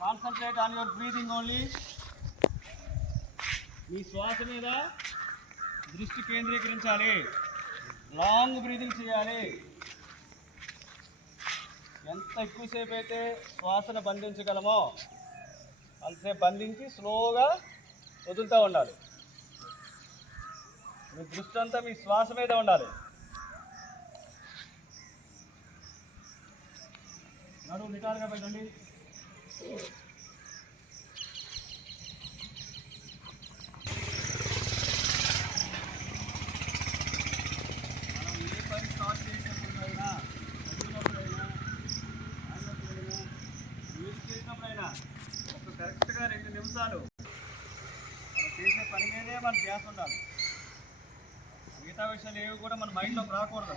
Concentrate on your breathing only. మీ శ్వాస మీద దృష్టి కేంద్రీకరించాలి. లాంగ్ బ్రీతింగ్ చేయాలి. ఎంత ఎక్కువసేపు అయితే శ్వాసను బంధించగలమో అంతసేపు బంధించి స్లోగా వదులుతూ ఉండాలి. మీ దృష్టి అంతా మీ శ్వాస మీద ఉండాలి. నడుము నిటారుగా పెట్టండి. మనం ఏ పని స్టార్ట్ చేసినప్పుడైనా, చదివినప్పుడైనా, ఆగినప్పుడైనా, యూజ్ చేసినప్పుడైనా ఒక కరెక్ట్గా 2 నిమిషాలు మనం చేసే పని మీదే మన ధ్యాస ఉండాలి. మిగతా విషయాలు ఏవి కూడా మన మైండ్లోకి రాకూడదు.